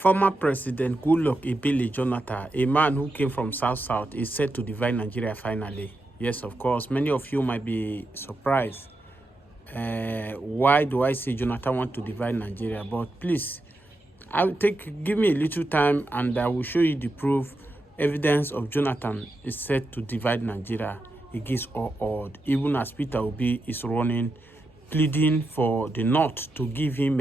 Former President Goodluck Ebele Jonathan, a man who came from South, is set to divide Nigeria finally. Yes, of course, many of you might be surprised. Why do I say Jonathan want to divide Nigeria? But please, give me a little time and I will show you the proof, evidence of Jonathan is set to divide Nigeria against all odds. Even as Peter Obi is running, pleading for the North to give him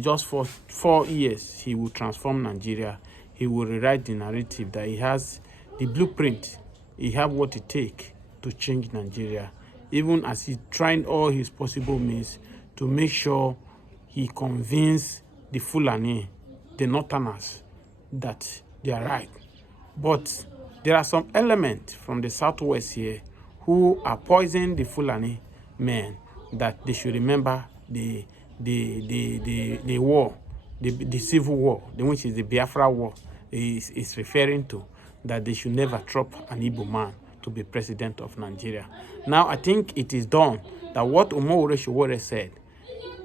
just for 4 years, he will transform Nigeria. He will rewrite the narrative that he has the blueprint. He have what it takes to change Nigeria. Even as he's trying all his possible means to make sure he convince the Fulani, the Northerners, that they are right. But there are some elements from the Southwest here who are poisoning the Fulani men that they should remember the war, the civil war, which is the Biafra war, is referring to, that they should never trust an Igbo man to be president of Nigeria. Now, I think it is done that what Omowore Sowore said,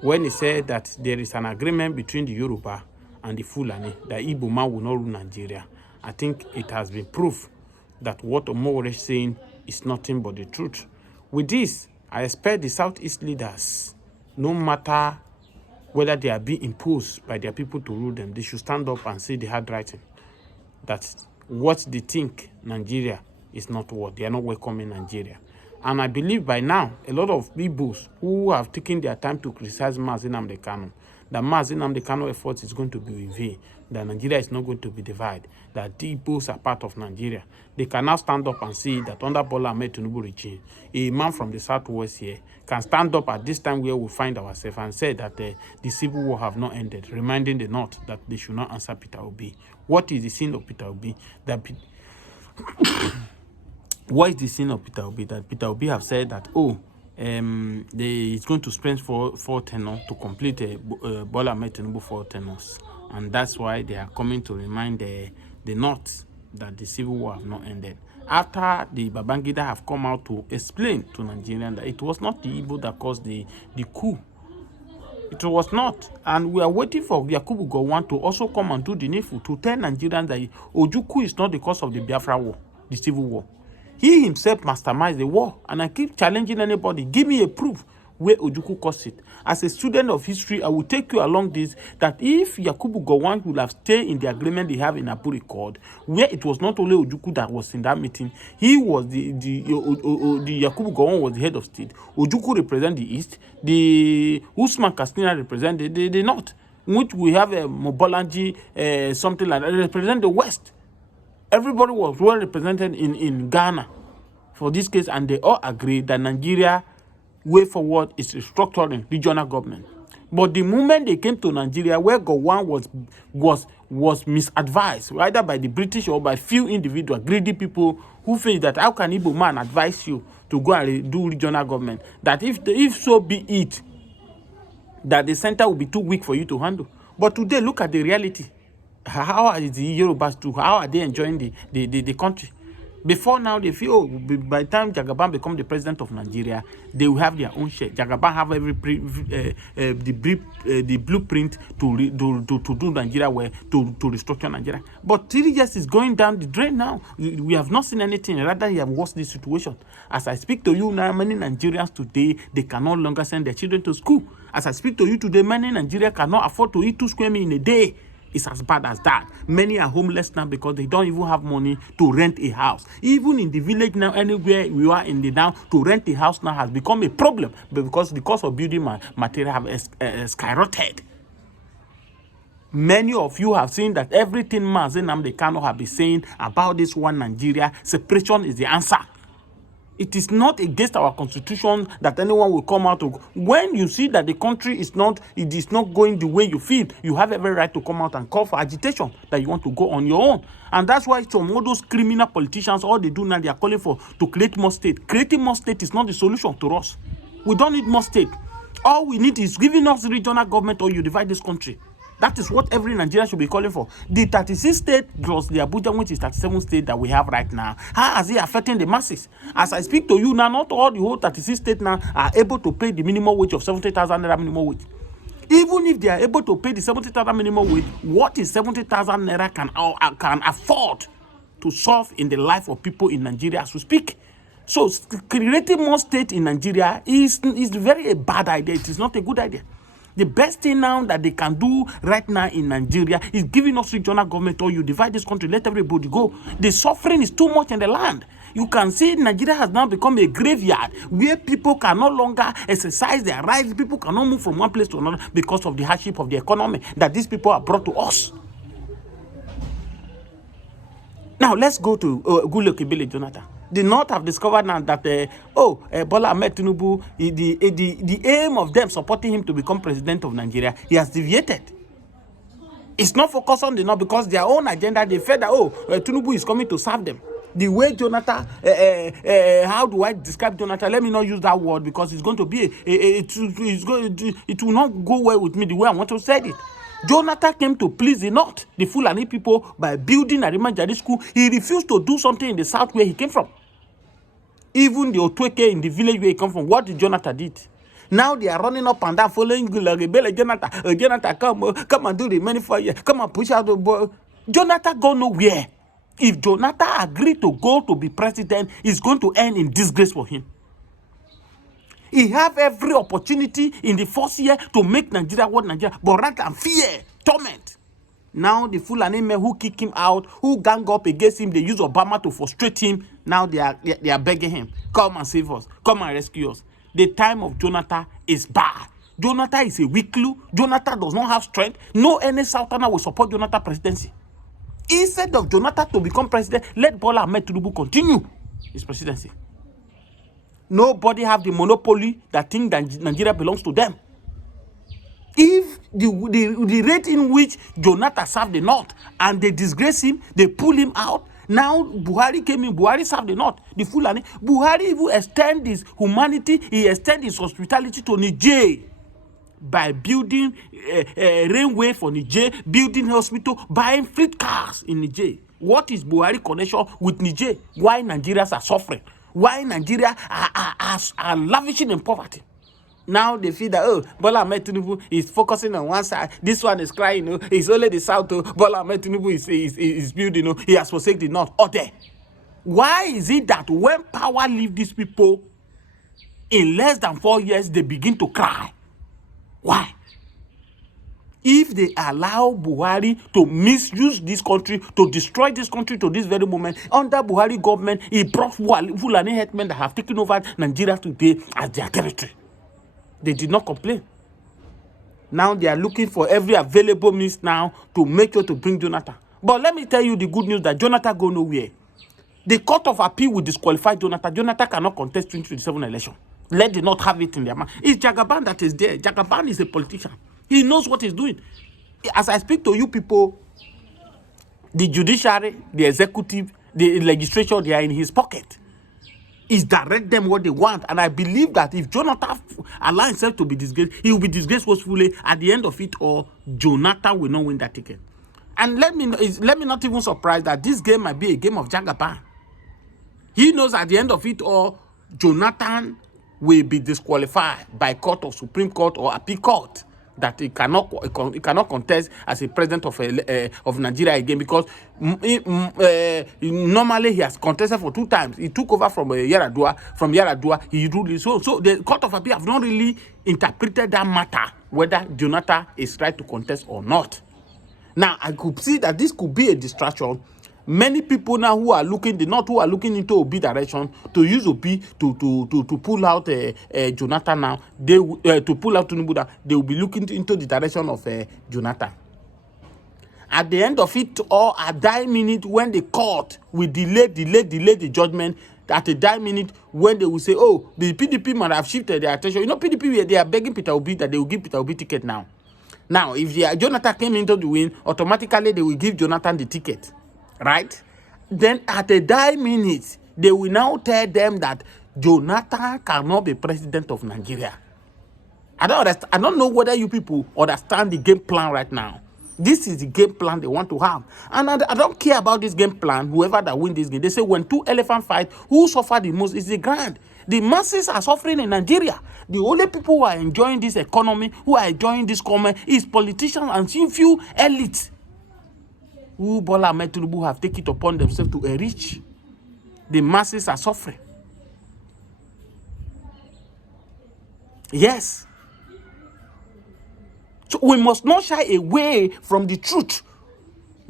when he said that there is an agreement between the Yoruba and the Fulani, that Igbo man will not rule Nigeria, I think it has been proof that what Omowore is saying is nothing but the truth. With this, I expect the Southeast leaders, no matter whether they are being imposed by their people to rule them, they should stand up and say the hard writing, that what they think Nigeria is not what. They are not welcoming Nigeria. And I believe by now, a lot of people who have taken their time to criticize Mazi Nnamdi Kanu, that Mazi Nnamdi Kanu effort is going to be in vain, that Nigeria is not going to be divided, that the Igbos are part of Nigeria. They can now stand up and see that under Bola Tinubu regime, a man from the Southwest here can stand up at this time where we find ourselves and say that the civil war have not ended, reminding the North that they should not answer Peter Obi. What is the sin of Peter Obi? What is the sin of Peter Obi? That Peter Obi have said that, he's going to spend four tenors to complete Bola Tinubu 4 tenors. And that's why they are coming to remind the North that the civil war have not ended. After the Babangida have come out to explain to Nigerians that it was not the Igbo that caused the coup. It was not. And we are waiting for Yakubu Gowon to also come and do the needful to tell Nigerians that Ojukwu is not the cause of the Biafra war, the civil war. He himself masterminded the war, and I keep challenging anybody, give me a proof where Ojukwu caused it. As a student of history, I will take you along this, that if Yakubu Gowon would have stayed in the agreement they have in Abu Record, where it was not only Ojukwu that was in that meeting, he was the Yakubu Gowon was the head of state. Ojukwu represent the east, the Usman Katsina represent the north, which we have a Mobolanji, something like that, represent the west. Everybody was well represented in Ghana for this case, and they all agree that Nigeria way forward is restructuring regional government. But the moment they came to Nigeria, where Gowon was misadvised, either by the British or by few individuals, greedy people who feel that how can Igbo man advise you to go and do regional government? That if so be it, that the center will be too weak for you to handle. But today, look at the reality. How are the Yorubas too? How are they enjoying the country? Before now, they feel, by the time Jagaban become the president of Nigeria, they will have their own share. Jagaban have the blueprint to do Nigeria well, to restructure Nigeria. But 3 years is going down the drain now. We have not seen anything. Rather, he have worsened the situation. As I speak to you now, many Nigerians today, they can no longer send their children to school. As I speak to you today, many Nigerians cannot afford to eat 2 square meals in a day. It's as bad as that. Many are homeless now because they don't even have money to rent a house. Even in the village now, anywhere we are in the town, to rent a house now has become a problem because the cost of building material have skyrocketed. Many of you have seen that everything Mazi Nnamdi Kanu have been saying about this one Nigeria, separation is the answer. It is not against our constitution that anyone will come out to. When you see that the country is not going the way you feel, you have every right to come out and call for agitation that you want to go on your own. And that's why some of those criminal politicians, all they do now, they are calling for to create more state. Creating more state is not the solution to us. We don't need more state. All we need is giving us regional government, or you divide this country. That is what every Nigerian should be calling for. The 36 states plus the Abuja, which is 37 states that we have right now, how is it affecting the masses? As I speak to you now, not all the whole 36 states now are able to pay the minimum wage of 70,000 naira minimum wage. Even if they are able to pay the 70,000 minimum wage, what is 70,000 naira can afford to solve in the life of people in Nigeria as we speak? So creating more state in Nigeria is very a bad idea. It is not a good idea. The best thing now that they can do right now in Nigeria is giving us regional government, or you divide this country, let everybody go. The suffering is too much in the land. You can see Nigeria has now become a graveyard where people can no longer exercise their rights. People cannot move from one place to another because of the hardship of the economy that these people have brought to us. Now, let's go to Goodluck Ebele Jonathan. The North have discovered now that, Bola Ahmed Tinubu, the aim of them supporting him to become president of Nigeria, he has deviated. It's not focused on the North because their own agenda, they felt that, Tinubu is coming to serve them. The way Jonathan, how do I describe Jonathan? Let me not use that word because it's going to be, it will not go well with me the way I want to say it. Jonathan came to please the North, the Fulani people, by building a Jadi school. He refused to do something in the South where he came from. Even the Otweke in the village where he come from, what did Jonathan did? Now they are running up and down, following Rebele Jonathan. Jonathan, come and do the money for you. Come and push out the boy. Jonathan go nowhere. If Jonathan agreed to go to be president, it's going to end in disgrace for him. He have every opportunity in the first year to make Nigeria what Nigeria, but rather than fear, torment. Now the Fulani men who kick him out, who gang up against him, they use Obama to frustrate him. Now they are begging him, come and save us, come and rescue us. The time of Jonathan is bad. Jonathan is a weakling. Jonathan does not have strength. No any Southerner will support Jonathan presidency. Instead of Jonathan to become president, let Bola Ahmed Tinubu continue his presidency. Nobody have the monopoly that think that Nigeria belongs to them. If the rate in which Jonathan served the North and they disgrace him, they pull him out. Now Buhari came in, Buhari served the North, the Fulani. Buhari even extend his humanity, he extend his hospitality to Niger by building railway for Niger, building hospital, buying fleet cars in Niger. What is Buhari connection with Niger? Why Nigerians are suffering? Why Nigeria are lavishing in poverty? Now they feel that, Bola Ahmed Tinubu is focusing on one side. This one is crying, it's only the South. Bola Ahmed Tinubu is building, he has forsaken the North. There. Why is it that when power leaves these people, in less than 4 years, they begin to cry? Why? If they allow Buhari to misuse this country, to destroy this country to this very moment, under Buhari government, he brought Fulani headmen that have taken over Nigeria today as their territory. They did not complain. Now they are looking for every available means now to make sure to bring Jonathan. But let me tell you the good news that Jonathan go nowhere. The Court of Appeal will disqualify Jonathan. Jonathan cannot contest 2027 election. Let them not have it in their mind. It's Jagaban that is there. Jagaban is a politician. He knows what he's doing. As I speak to you people, the judiciary, the executive, the legislature, they are in his pocket. He's direct them what they want. And I believe that if Jonathan allows himself to be disgraced, he will be disgraced forcefully. At the end of it all, Jonathan will not win that ticket. And let me not even surprise that this game might be a game of Jagaban. He knows at the end of it all, Jonathan will be disqualified by court or Supreme Court or Appeal Court, that he cannot contest as a president of Nigeria again, because normally he has contested for 2 times. He took over from Yaradua. From Yaradua, he ruled it. So the Court of Appeal have not really interpreted that matter, whether Jonathan is right to contest or not. Now, I could see that this could be a distraction. Many people now who are looking into Obi direction to use Obi to pull out Jonathan now, to pull out Tinubu, they will be looking into the direction of Jonathan. At the end of it, or at that minute when the court will delay the judgment, at a die minute when they will say, oh, the PDP might have shifted their attention. PDP, they are begging Peter Obi that they will give Peter Obi ticket now. Now, if Jonathan came into the win, automatically they will give Jonathan the ticket. Right? Then at a die minute, they will now tell them that Jonathan cannot be president of Nigeria. I don't know whether you people understand the game plan right now. This is the game plan they want to have. And I don't care about this game plan, whoever that win this game. They say when 2 elephants fight, who suffer the most is the grand. The masses are suffering in Nigeria. The only people who are enjoying this economy, who are enjoying this comment, is politicians and few elites who Bola Ahmed Tinubu have taken it upon themselves to enrich. The masses are suffering. Yes. So we must not shy away from the truth.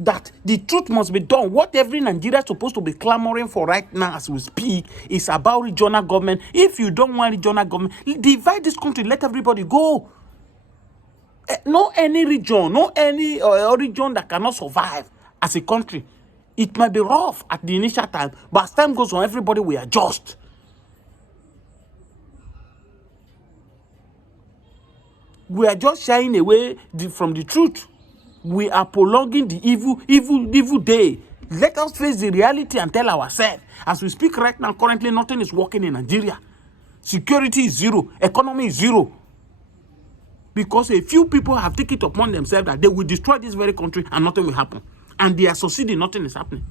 That the truth must be done. What every Nigerian is supposed to be clamoring for right now as we speak is about regional government. If you don't want regional government, divide this country, let everybody go. No any region, no any region that cannot survive as a country. It might be rough at the initial time, but as time goes on, everybody will adjust. We are just shying away from the truth. We are prolonging the evil day. Let us face the reality and tell ourselves. As we speak right now, currently nothing is working in Nigeria. Security is zero. Economy is zero. Because a few people have taken it upon themselves that they will destroy this very country and nothing will happen. And they are succeeding, nothing is happening.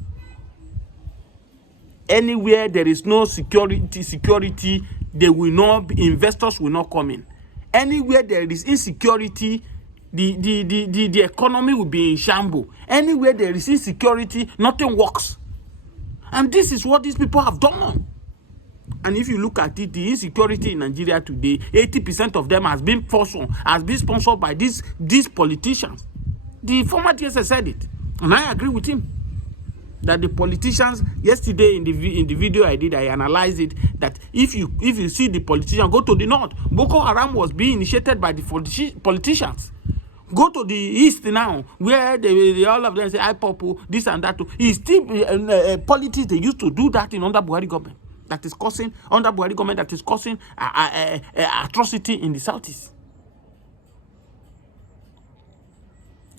Anywhere there is no security, they will not, investors will not come in. Anywhere there is insecurity, the economy will be in shambles. Anywhere there is insecurity, nothing works. And this is what these people have done. And if you look at it, the insecurity in Nigeria today, 80% of them has been sponsored by these politicians. The former DSS said it, and I agree with him. That the politicians, yesterday in the video I did, I analyzed it, that if you see the politicians, go to the north. Boko Haram was being initiated by the politicians. Go to the east now, where they all of them say, I purple, this and that. It's still politics. They used to do that in under Buhari government. That is causing, under Buhari government, that is causing atrocity in the southeast.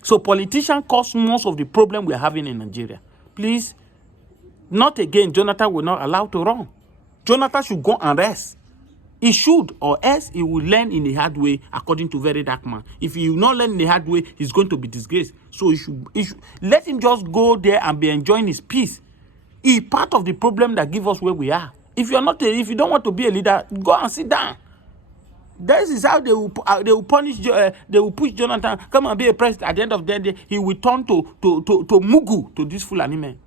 So politicians cause most of the problem we are having in Nigeria. Please, not again. Jonathan will not allow to run. Jonathan should go and rest. He should, or else he will learn in a hard way, according to very dark man. If he will not learn in a hard way, he's going to be disgraced. So he should let him just go there and be enjoying his peace. He's part of the problem that gives us where we are. If you don't want to be a leader, go and sit down. This is how they will punish. They will push Jonathan come and be a president. At the end of the day, he will turn to Mugu, to this Fulani man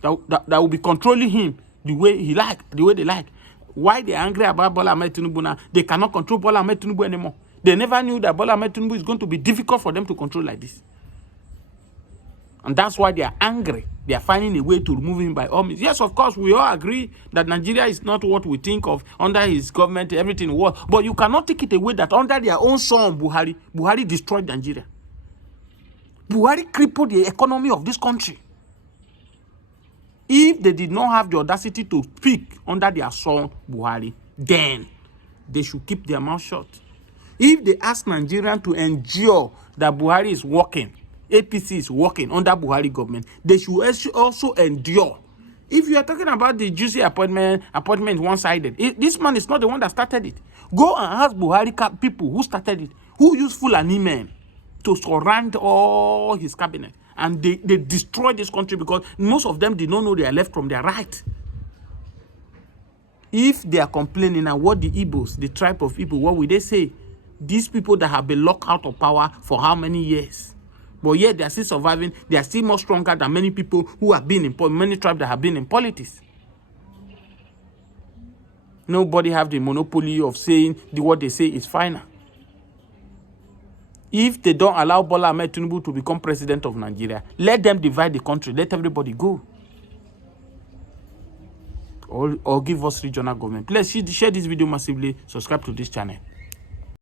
that will be controlling him the way he like, the way they like. Why they are angry about Bola Ahmed Tinubu now? They cannot control Bola Ahmed Tinubu anymore. They never knew that Bola Ahmed Tinubu is going to be difficult for them to control like this. And that's why they are angry. They are finding a way to remove him by all means. Yes, of course, we all agree that Nigeria is not what we think of under his government, everything was. But you cannot take it away that under their own son, Buhari destroyed Nigeria. Buhari crippled the economy of this country. If they did not have the audacity to speak under their son, Buhari, then they should keep their mouth shut. If they ask Nigerians to endure that Buhari is working, APC is working under Buhari government, they should also endure. If you are talking about the juicy appointment one-sided, this man is not the one that started it. Go and ask Buhari people who started it, who used Fulani men to surround all his cabinet. And they destroyed this country because most of them did not know they are left from their right. If they are complaining, and what the Igbos, the tribe of people, what will they say? These people that have been locked out of power for how many years? But yet they are still surviving. They are still more stronger than many people who have been in many tribes that have been in politics. Nobody have the monopoly of saying what they say is final. If they don't allow Bola Ahmed Tinubu to become president of Nigeria, let them divide the country. Let everybody go. Or give us regional government. Please share this video massively. Subscribe to this channel.